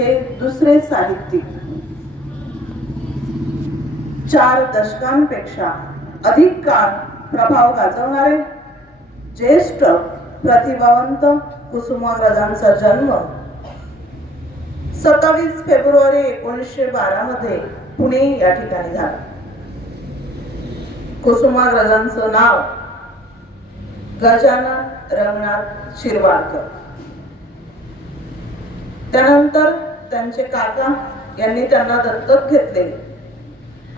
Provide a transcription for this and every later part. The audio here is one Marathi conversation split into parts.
हे दुसरे साहित्यिक. 4 दशकांपेक्षा अधिक काळ प्रभाव गाजवणारे ज्येष्ठ प्रतिभावंत कुसुमाग्रजांचा जन्म 27 फेब्रुवारी 1912 मध्ये पुणे या ठिकाणी झाला. कुसुमाग्रजांचं नाव गजानन रंगनाथ शिरवाडकर. त्यानंतर त्यांचे काका यांनी त्यांना दत्तक घेतले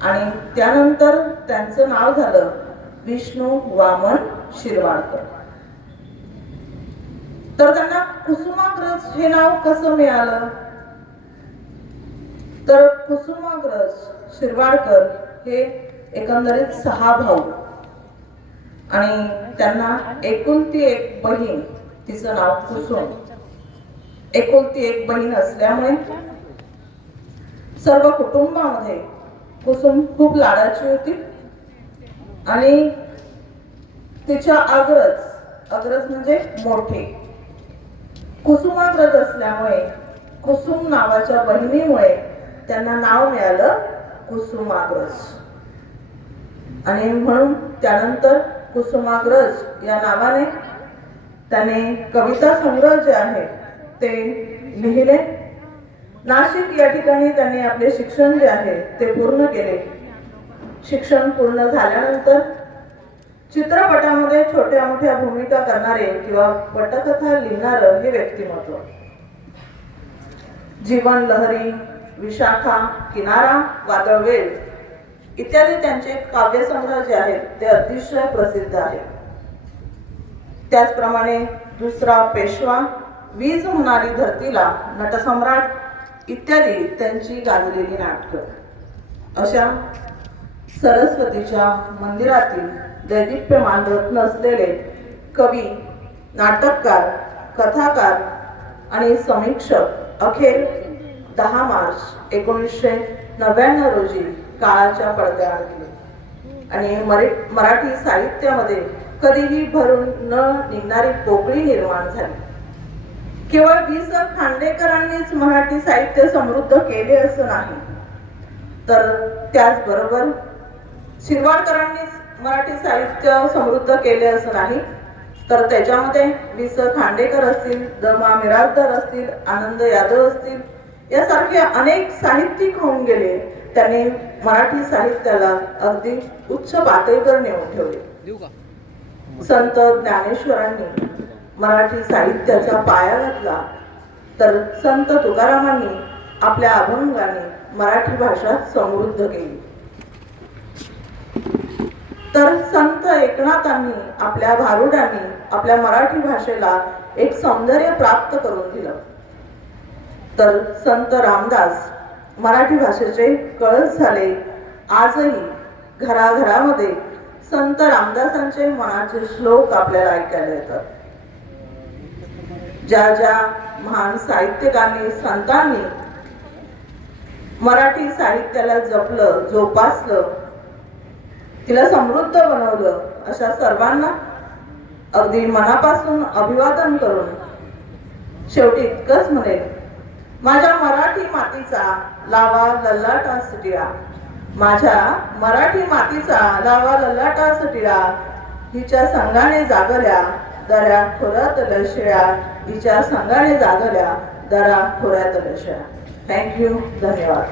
आणि त्यानंतर त्यांचं नाव झालं विष्णू वामन शिरवाडकर. तर त्यांना कुसुमाग्रज हे नाव कसं मिळालं? तर कुसुमाग्रज शिरवाडकर हे एकंदरीत 6 भाऊ आणि त्यांना एकुलती एक बहीण, तिचं नाव कुसुम. एकुलती एक बहीण असल्यामुळे सर्व कुटुंबामध्ये कुसुम खूप लाडाची होती आणि तिच्या अग्रज म्हणजे मोठे कुसुमाग्रज असल्यामुळे कुसुम नावाच्या बहिणीमुळे त्यांना नाव मिळालं कुसुमाग्रज. आणि म्हणून त्यानंतर कुसुमाग्रज या नावाने त्याने कविता संग्रह जे आहे ते लिहिले. नाशिक या ठिकाणी त्यांनी आपले शिक्षण जे आहे ते पूर्ण केले. शिक्षण पूर्ण झाल्यानंतर चित्रपटामध्ये छोट्या मोठ्या भूमिका करणारे किंवा पटकथा लिहिणारं हे व्यक्तिमत्व. जीवन लहरी, विशाखा, किनारा, वादळवेल इत्यादी त्यांचे काव्यसंग्रह जे आहेत ते अतिशय प्रसिद्ध आहेत. त्याचप्रमाणे दुसरा पेशवा, वीज म्हणाली धरतीला, नटसम्राट इत्यादी त्यांची गाजलेली नाटकं. अशा सरस्वतीच्या मंदिरातील दैदिप्यमान रत्न असलेले कवी, नाटककार, कथाकार आणि समीक्षक अखेर 10 मार्च 1999 रोजी काळाच्या पडद्याआड गेले आणि मराठी साहित्यामध्ये कधीही भरून न निघणारी पोकळी निर्माण झाली. केवळ वि.स. खांडेकरांनीच मराठी साहित्य समृद्ध केले असं नाही, तर त्याचबरोबर शिरवाडकरांनीच मराठी साहित्य समृद्ध केले असं नाही, तर त्याच्यामध्ये वि.स. खांडेकर असतील, द.मा. मिरासदार असतील, आनंद यादव असतील, यासारखे अनेक साहित्यिक होऊन गेले. त्यांनी मराठी साहित्याला अगदी उच्च पातळीवर नेऊन ठेवले. संत ज्ञानेश्वरांनी मराठी साहित्याचा पाया घातला, तर संत तुकारामांनी आपल्या अभंगाने मराठी भाषा समृद्ध केली. तर संत एकनाथांनी आपल्या भारुडांनी आपल्या मराठी भाषेला एक सौंदर्य प्राप्त करून दिलं. तर संत रामदास मराठी भाषेचे कळस झाले. आजही घराघरामध्ये संत रामदासांचे मनाचे श्लोक आपल्याला ऐकायला येतात. ज्या ज्या महान साहित्यिकांनी, संतांनी मराठी साहित्याला जपलं, जोपासलं, तिला समृद्ध बनवलं, अशा सर्वांना अगदी मनापासून अभिवादन करून शेवटी इतकंच म्हणेल, माझ्या मराठी मातीचा लावा ललाटास टिळा, माझ्या मराठी मातीचा लावा ललाटास टिळा, हिच्या संगाने जागल्या दऱ्या खोऱ्यातल्या शेळ्या, हिच्या संगाने जागल्या दऱ्या खोऱ्यातल्या शेळ्या. थँक्यू. धन्यवाद.